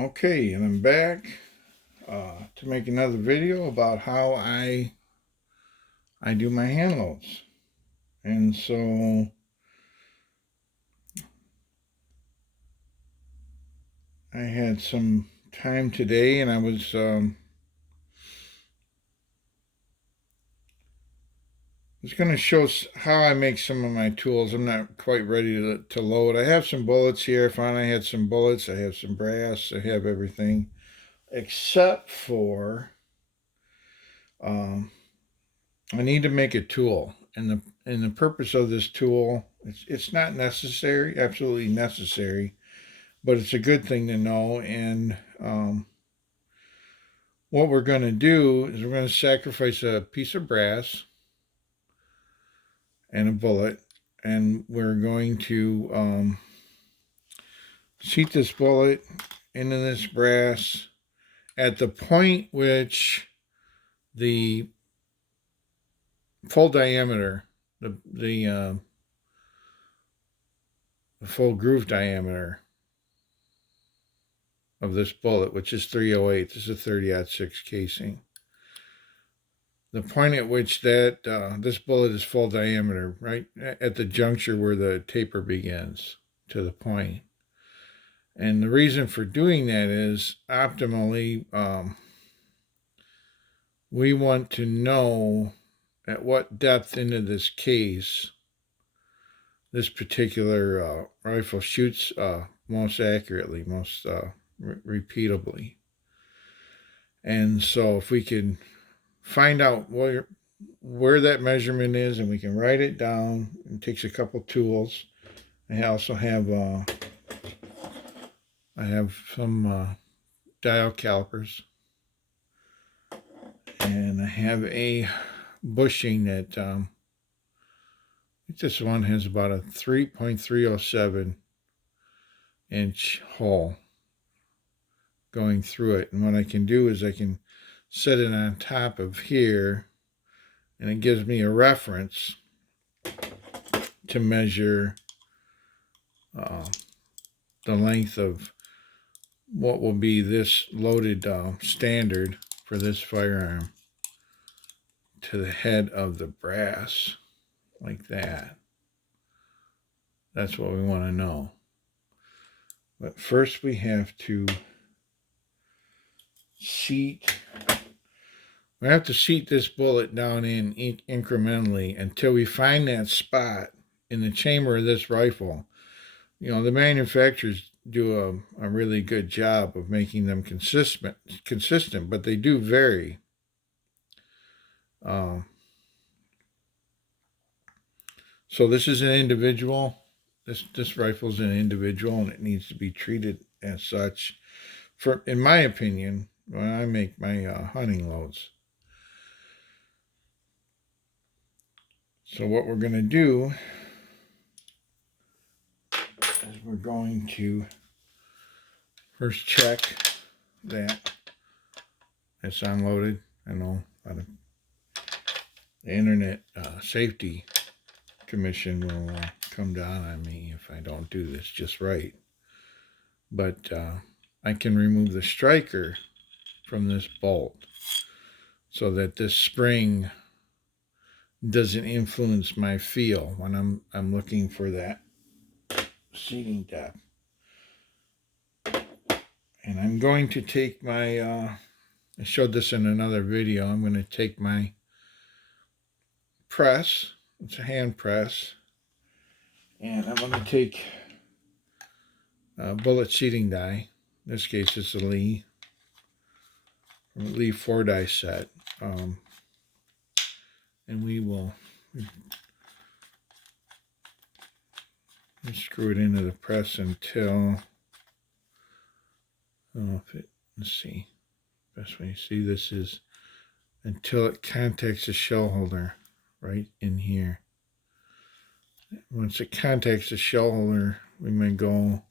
Okay, and I'm back to make another video about how I do my hand loads. And so I had some time today, and I was going to show how I make some of my tools. I'm not quite ready to load. I have some bullets here. I found I had some bullets. I have some brass. I have everything except for um, I need to make a tool. And the purpose of this tool, it's not necessary, absolutely necessary, but it's a good thing to know. And what we're going to do is we're going to sacrifice a piece of brass and a bullet, and we're going to seat this bullet into this brass at the point which the full diameter, the full groove diameter of this bullet, which is 308. This is a 30-06 casing. The point at which this bullet is full diameter, right at the juncture where the taper begins to the point. And the reason for doing that is optimally, we want to know at what depth into this case this particular rifle shoots most accurately, most repeatably. And so if we can find out where that measurement is and we can write it down, it takes a couple tools. I also have some dial calipers, and I have a bushing that I think this one has about a 3.307 inch hole going through it. And what I can do is I can set it on top of here, and it gives me a reference to measure the length of what will be this loaded standard for this firearm to the head of the brass, like that. That's what we want to know. But first we have to seat this bullet down in incrementally until we find that spot in the chamber of this rifle. You know, the manufacturers do a really good job of making them consistent, but they do vary. So this is an individual. This rifle is an individual, and it needs to be treated as such. In my opinion, when I make my hunting loads. So what we're going to do is we're going to first check that it's unloaded. I know the Internet Safety Commission will come down on me if I don't do this just right. But I can remove the striker from this bolt so that this spring doesn't influence my feel when I'm looking for that seating depth. And I'm going to take my I showed this in another video. I'm going to take my press. It's a hand press, and I'm going to take a bullet seating die. In this case, it's a Lee 4-die set. And we will screw it into the press until, let's see, best way to see this is until it contacts the shell holder right in here. Once it contacts the shell holder, we may go.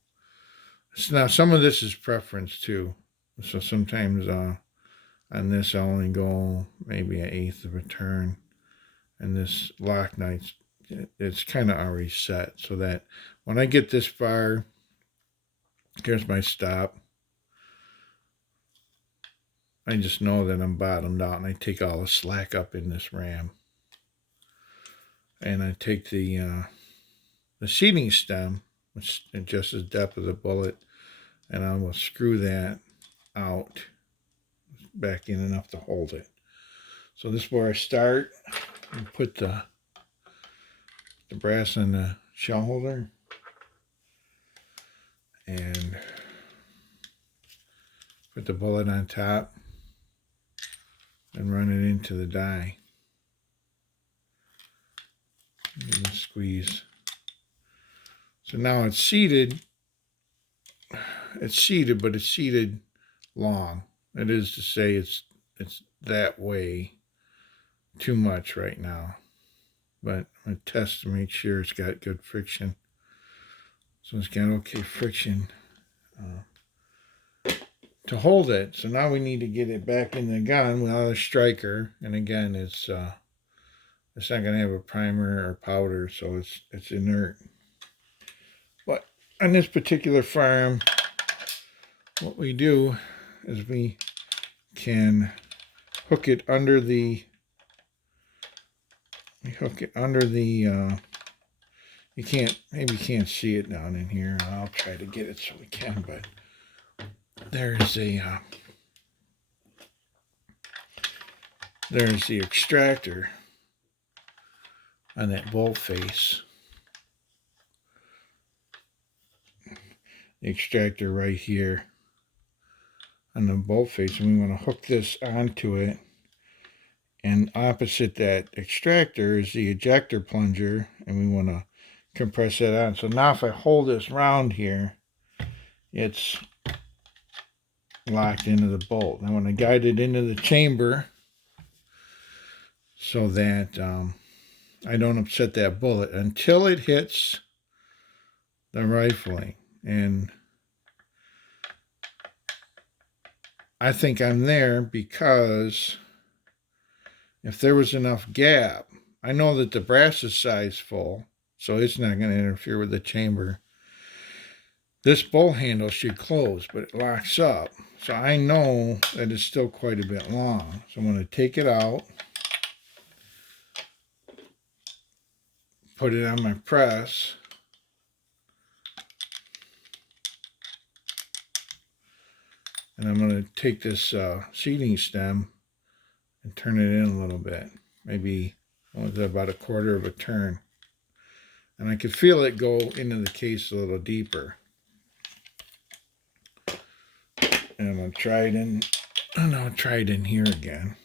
Now, some of this is preference too. So sometimes on this, I'll only go maybe 1/8 of a turn. And this lock night's, it's kind of already set, so that when I get this far, here's my stop. I just know that I'm bottomed out, and I take all the slack up in this ram. And I take the seating stem, which adjusts the depth of the bullet, and I will screw that out back in enough to hold it. So this is where I start and put the brass in the shell holder and put the bullet on top and run it into the die. And squeeze. So now it's seated. It's seated, but it's seated long. It is to say it's that way too much right now. But I'm going to test to make sure it's got good friction. So it's got okay friction to hold it. So now we need to get it back in the gun without a striker. And again, it's not going to have a primer or powder, so it's inert. But on this particular farm, what we do is we can hook it under the maybe you can't see it down in here. I'll try to get it so we can, but there's the extractor on that bolt face. The extractor right here on the bolt face, and we want to hook this onto it. And opposite that extractor is the ejector plunger, and we want to compress that on. So now if I hold this round here, it's locked into the bolt. I want to guide it into the chamber so that I don't upset that bullet until it hits the rifling. And I think I'm there because if there was enough gap, I know that the brass is size full, so it's not going to interfere with the chamber. This bolt handle should close, but it locks up. So I know that it's still quite a bit long. So I'm going to take it out, put it on my press, and I'm going to take this seating stem and turn it in a little bit, maybe about a quarter of a turn. And I could feel it go into the case a little deeper. And I'm going to try it in, and I'll try it in here again.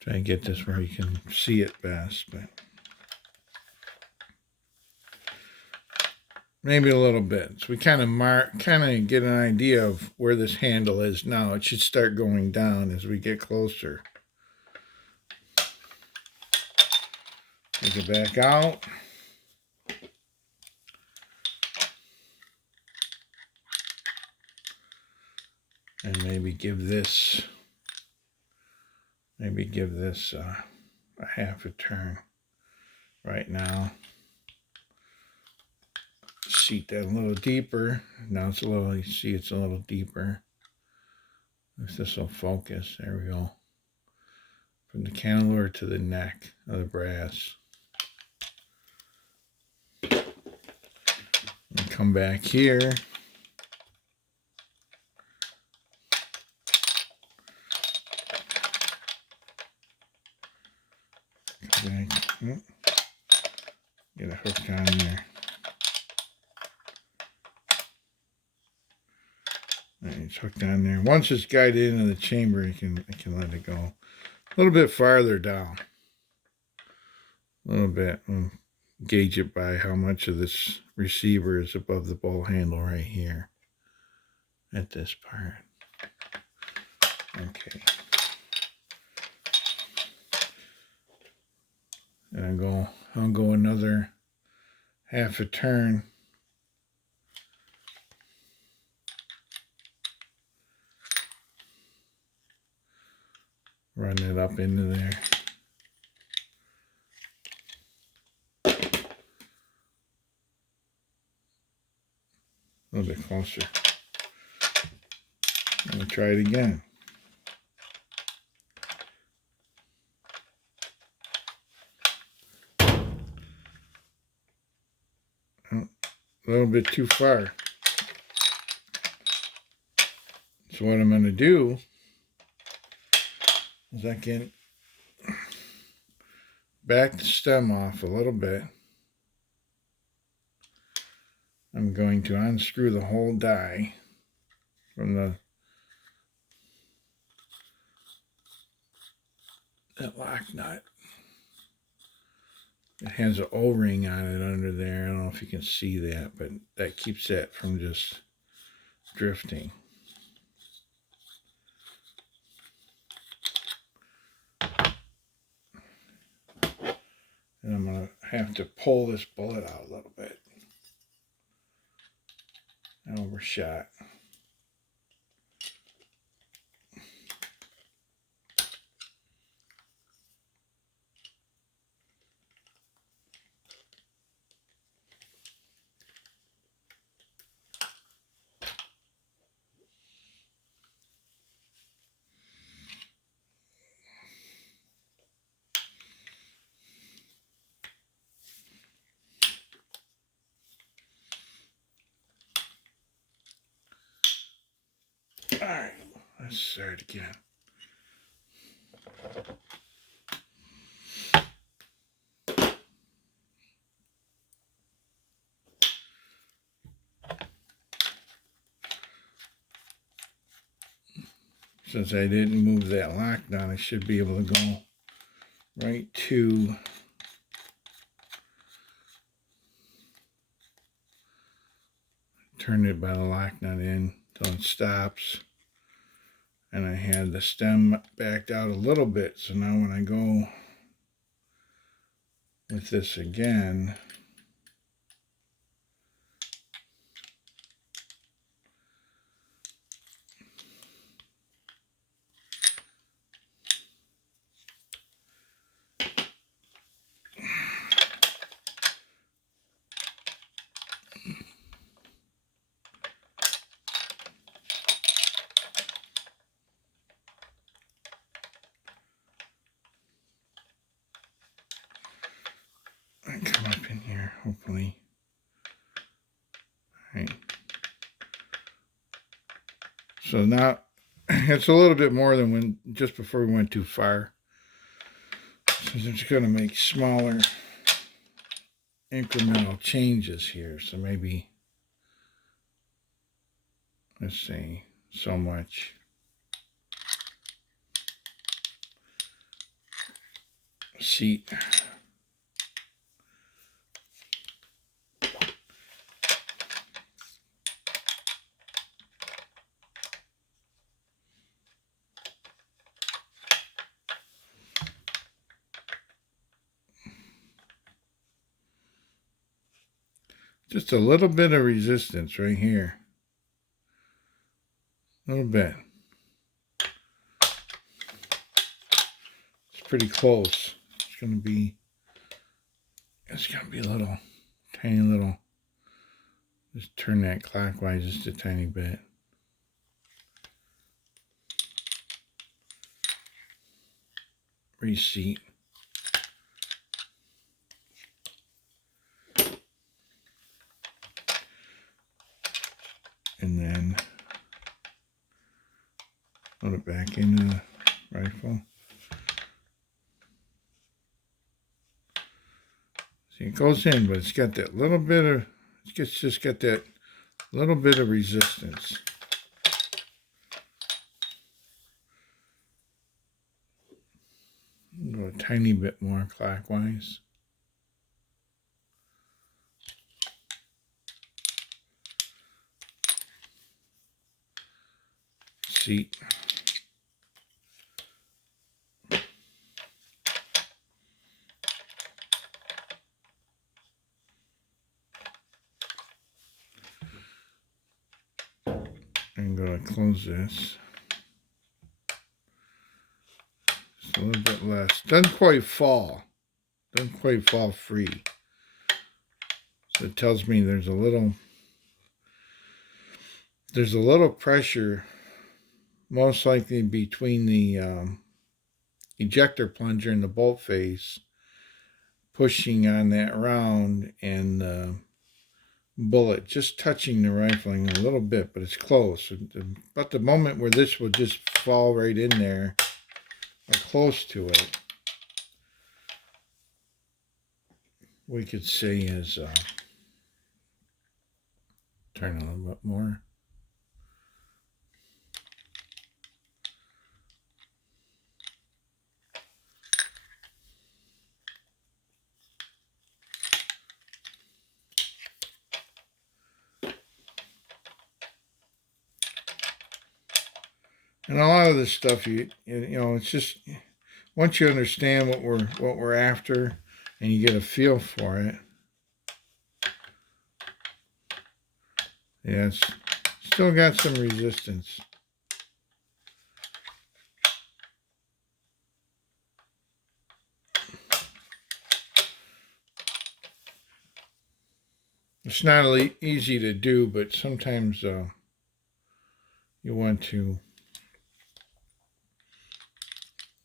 Try and get this where you can see it best, but maybe a little bit. So we kind of get an idea of where this handle is now. It should start going down as we get closer. Take it back out. And maybe give this a half a turn right now. Seat that a little deeper. Now it's a little, you see it's a little deeper. If this will focus, there we go. From the cannelure to the neck of the brass. And come back here. Get a hook on there. And it's hooked on there. Once it's guided into the chamber, I can let it go a little bit farther down. A little bit. We'll gauge it by how much of this receiver is above the bolt handle right here at this part. Okay. And I'll go another half a turn. Run it up into there. closer. I'm going to try it again. Oh, a little bit too far. So what I'm going to do is I can back the stem off a little bit. I'm going to unscrew the whole die from that lock nut. It has an O-ring on it under there. I don't know if you can see that, but that keeps that from just drifting. And I'm going to have to pull this bullet out a little bit. I overshot. Alright, let's start again. Since I didn't move that lock down, I should be able to go right to turn it by the lock nut in until it stops. And I had the stem backed out a little bit, so now when I go with this again, I come up in here, hopefully. All right. So now it's a little bit more than when just before we went too far. So I'm just going to make smaller incremental changes here. So maybe, let's see, so much. Seat. Just a little bit of resistance right here. A little bit. It's pretty close. It's gonna be a little, tiny little. Just turn that clockwise just a tiny bit. Reseat. And then put it back into the rifle. See, it goes in, but it's got that little bit of, it's just got that little bit of resistance. Go a tiny bit more clockwise. Seat. I'm going to close this. Just a little bit less. Doesn't quite fall. Doesn't quite fall free. So it tells me there's a little there's a little pressure, most likely between the ejector plunger and the bolt face, pushing on that round and the bullet just touching the rifling a little bit, but it's close. But the moment where this would just fall right in there, or close to it, we could say is turn a little bit more. And a lot of this stuff, you know, it's just once you understand what we're after, and you get a feel for it. Yeah, it's still got some resistance. It's not easy to do, but sometimes you want to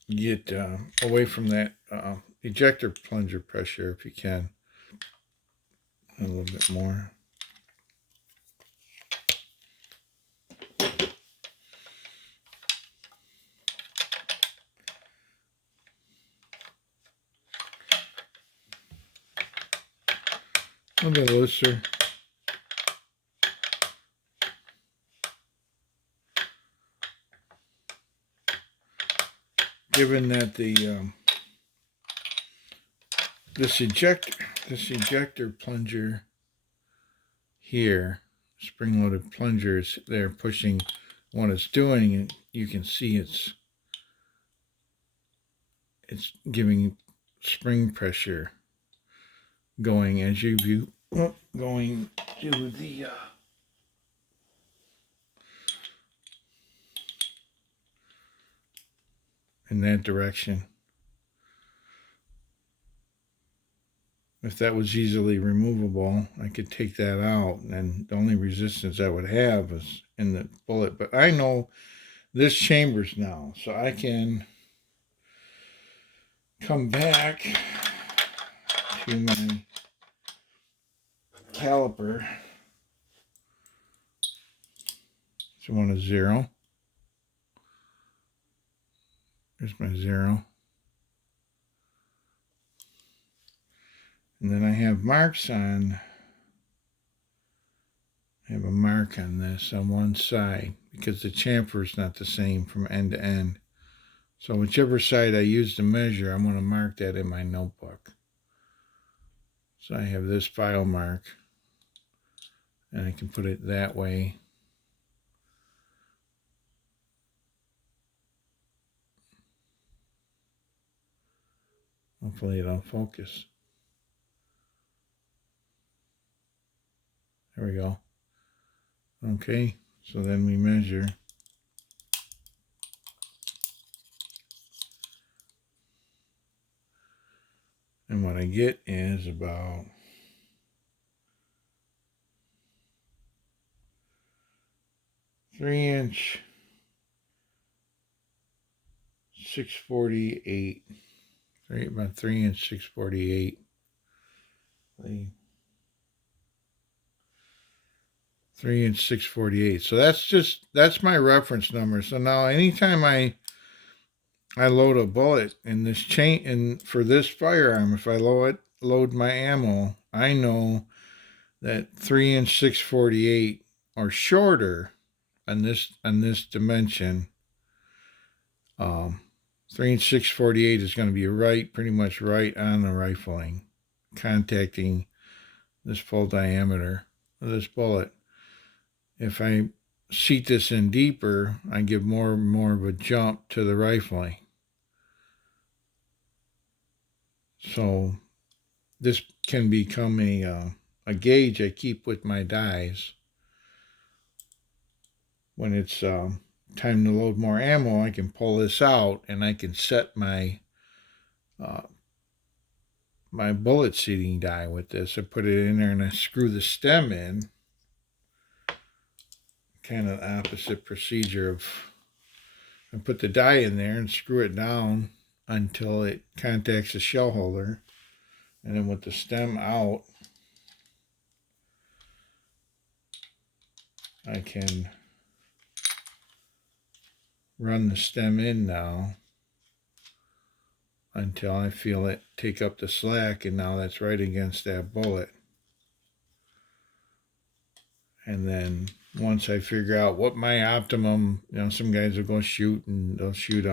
get away from that ejector plunger pressure if you can. A little bit more. A little bit looser. Given that the this ejector plunger here, spring-loaded plunger is there pushing what it's doing, and you can see it's giving spring pressure going as you view going to the in that direction. If that was easily removable, I could take that out, and the only resistance I would have is in the bullet. But I know this chambers now, so I can come back to my caliper. So I want a 0. There's my 0. And then I have marks on, I have a mark on this on one side because the chamfer is not the same from end to end. So whichever side I use to measure, I'm going to mark that in my notebook. So I have this file mark, and I can put it that way. Hopefully it'll focus. There we go. Okay, so then we measure. And what I get is about 3" 648. Right, about 3" 648. 3" 648. So that's my reference number. So now anytime I load a bullet in this chain, and for this firearm, if I load my ammo, I know that 3" 648 or shorter on this dimension. 3" 648 is going to be pretty much right on the rifling, contacting this full diameter of this bullet. If I seat this in deeper, I give more and more of a jump to the rifling. So this can become a gauge I keep with my dies. When it's time to load more ammo, I can pull this out and I can set my my bullet seating die with this. I put it in there and I screw the stem in, kind of the opposite procedure of, I put the die in there and screw it down until it contacts the shell holder, and then with the stem out, I can run the stem in now until I feel it take up the slack, and now that's right against that bullet. And then once I figure out what my optimum, some guys will go shoot and they'll shoot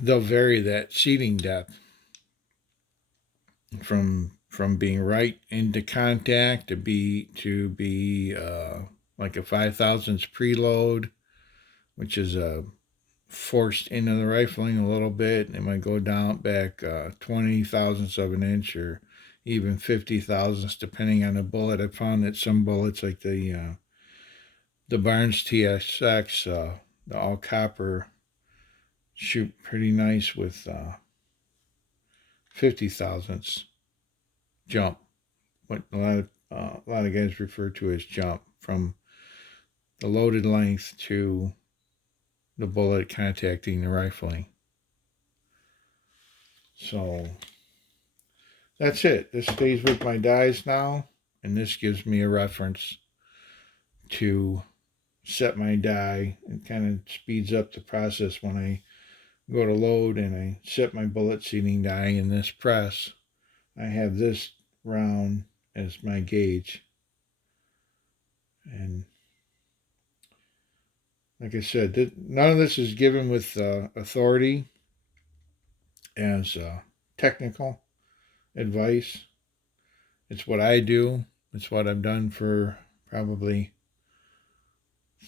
they'll vary that seating depth from being right into contact to be like a 5,000ths preload, which is forced into the rifling a little bit. They might go down back 20,000ths of an inch or even 50,000ths depending on the bullet. I found that some bullets like the Barnes TSX, the all copper, shoot pretty nice with 50,000ths jump, what a lot of guys refer to as jump, from the loaded length to the bullet contacting the rifling. So that's it. This stays with my dies now, and this gives me a reference to set my die, and kind of speeds up the process when I go to load and I set my bullet seating die in this press. I have this round as my gauge, and like I said, none of this is given with authority as technical advice. It's what I do. It's what I've done for probably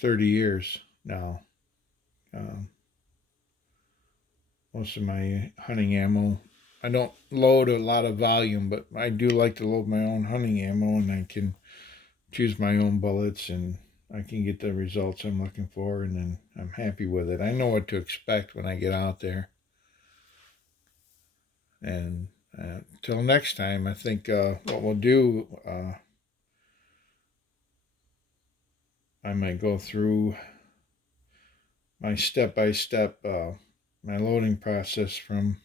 30 years now. Most of my hunting ammo, I don't load a lot of volume, but I do like to load my own hunting ammo, and I can choose my own bullets, and I can get the results I'm looking for, and then I'm happy with it. I know what to expect when I get out there. And till next time, I think what we'll do, I might go through my step-by-step, my loading process from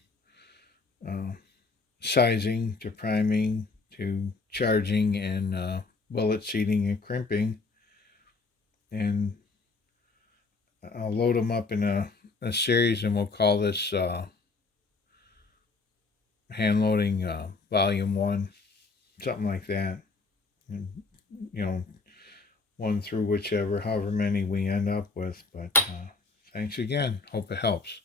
sizing to priming to charging and bullet seating and crimping. And I'll load them up in a series, and we'll call this hand loading volume 1, something like that. And, 1 through however many we end up with. But thanks again. Hope it helps.